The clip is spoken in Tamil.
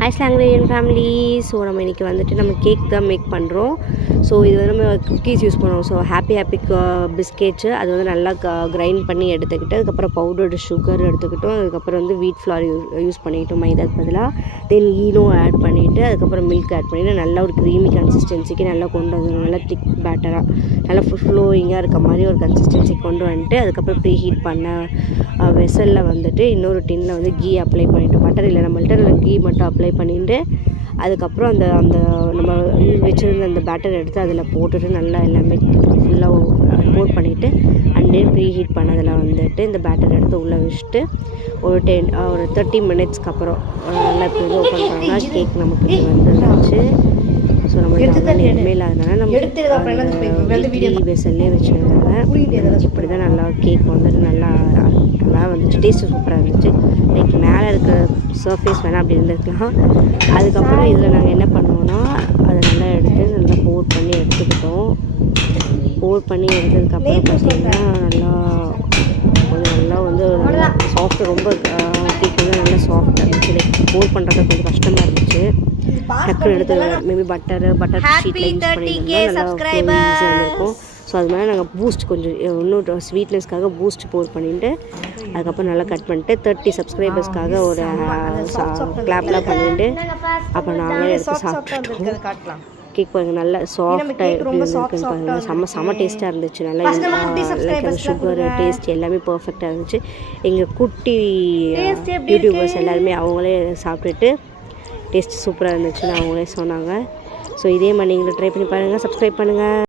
Hi ஸ்லாங்வேரியன் family. ஸோ நம்ம இன்றைக்கி வந்துட்டு நம்ம கேக் தான் மேக் பண்ணுறோம். ஸோ இது வந்து நம்ம குக்கீஸ் யூஸ் பண்ணுவோம். ஸோ ஹாப்பி பிஸ்கெட்ஸு அது வந்து நல்லா கிரைண்ட் பண்ணி எடுத்துக்கிட்டு அதுக்கப்புறம் பவுடர்டு சுகர் எடுத்துக்கிட்டோம். அதுக்கப்புறம் வந்து வீட் ஃப்ளார் யூஸ் பண்ணிக்கிட்டோம் மைதாக்கு பதிலாக. தென் ஈனோ ஆட் பண்ணிவிட்டு அதுக்கப்புறம் மில்க் ஆட் பண்ணிவிட்டு நல்லா ஒரு க்ரீமி கன்சிஸ்டன்சிக்கு நல்லா கொண்டு வந்துடும். நல்லா திக் பேட்டராக நல்லா ஃப்ளோயிங்காக இருக்க மாதிரி ஒரு கன்சிஸ்டன்சி கொண்டு வந்துட்டு அதுக்கப்புறம் ப்ரீ ஹீட் பண்ண வெசலில் வந்துட்டு இன்னொரு டின்னில் வந்து கீ அப்ளை பண்ணிவிட்டு பட்டர் இல்லை நம்மள்ட்ட கீ மட்டும் அப்ளை பண்ணிட்டு அதுக்கப்புறம் அந்த அந்த நம்ம வச்சுருந்த அந்த பேட்டர் எடுத்து அதில் போட்டுட்டு நல்லா எல்லாமே ஃபுல்லாக போட் பண்ணிவிட்டு அண்ட் தென் ப்ரீ ஹீட் பண்ணதில் வந்துட்டு இந்த பேட்டர் எடுத்து உள்ளே வச்சுட்டு ஒரு 30 மினிட்ஸ்க்கு அப்புறம் நல்லா இப்போ இது ஓப்பன் பண்ணால் கேக் நமக்கு இது வந்துருந்துச்சு. ஸோ நம்மளுக்கு இனிமேல் அதனால நம்ம வெசல்லே வச்சுருந்தாங்க. இப்படி தான் நல்லா கேக் வந்துட்டு நல்லா வந்துச்சு. டேஸ்ட்டு சூப்பராக இருந்துச்சு. லைக் மேலே இருக்கிற சர்ஃபேஸ் வேணால் அப்படி இருந்துருக்கலாம். அதுக்கப்புறம் இதில் நாங்கள் என்ன பண்ணுவோன்னா அதை நல்லா எடுத்து நல்லா போட் பண்ணி எடுத்துக்கிட்டோம். போட் பண்ணி எடுத்ததுக்கப்புறம் பார்த்திங்கன்னா நல்லா வந்து சாஃப்ட்டு ரொம்ப கேக் வந்து நல்லா சாஃப்டாக இருந்துச்சு. லைக் போட் பண்ணுறது கொஞ்சம் கஷ்டமாக இருந்துச்சு. டக்குன்னு எடுத்து மேபி பட்டர் ஷீட்டில் யூஸ் பண்ணியிருந்தோம்னா நல்லா ஈஸியாக இருக்கும். ஸோ அது மாதிரி நாங்கள் பூஸ்ட் கொஞ்சம் இன்னும் ஸ்வீட்னஸ்க்காக பூஸ்ட் போர் பண்ணிவிட்டு அதுக்கப்புறம் நல்லா கட் பண்ணிட்டு 30 சப்ஸ்கிரைபர்ஸ்க்காக ஒரு கிளாப்லாம் பண்ணிவிட்டு அப்புறம் நாங்களே எடுத்து சாப்பிட்டோம். கேக் பாருங்கள் நல்லா சாஃப்டாக எப்படி இருந்துருக்குன்னு பாருங்கள். செம்ம டேஸ்ட்டாக இருந்துச்சு. நல்லா லைக் அந்த சுகர் டேஸ்ட் எல்லாமே பர்ஃபெக்டாக இருந்துச்சு. எங்கள் குட்டி யூடியூபர்ஸ் எல்லாருமே அவங்களே சாப்பிட்டுட்டு டேஸ்ட் சூப்பராக இருந்துச்சுன்னு அவங்களே சொன்னாங்க. ஸோ இதே மாதிரி நீங்களும் ட்ரை பண்ணி பாருங்கள். சப்ஸ்கிரைப் பண்ணுங்கள்.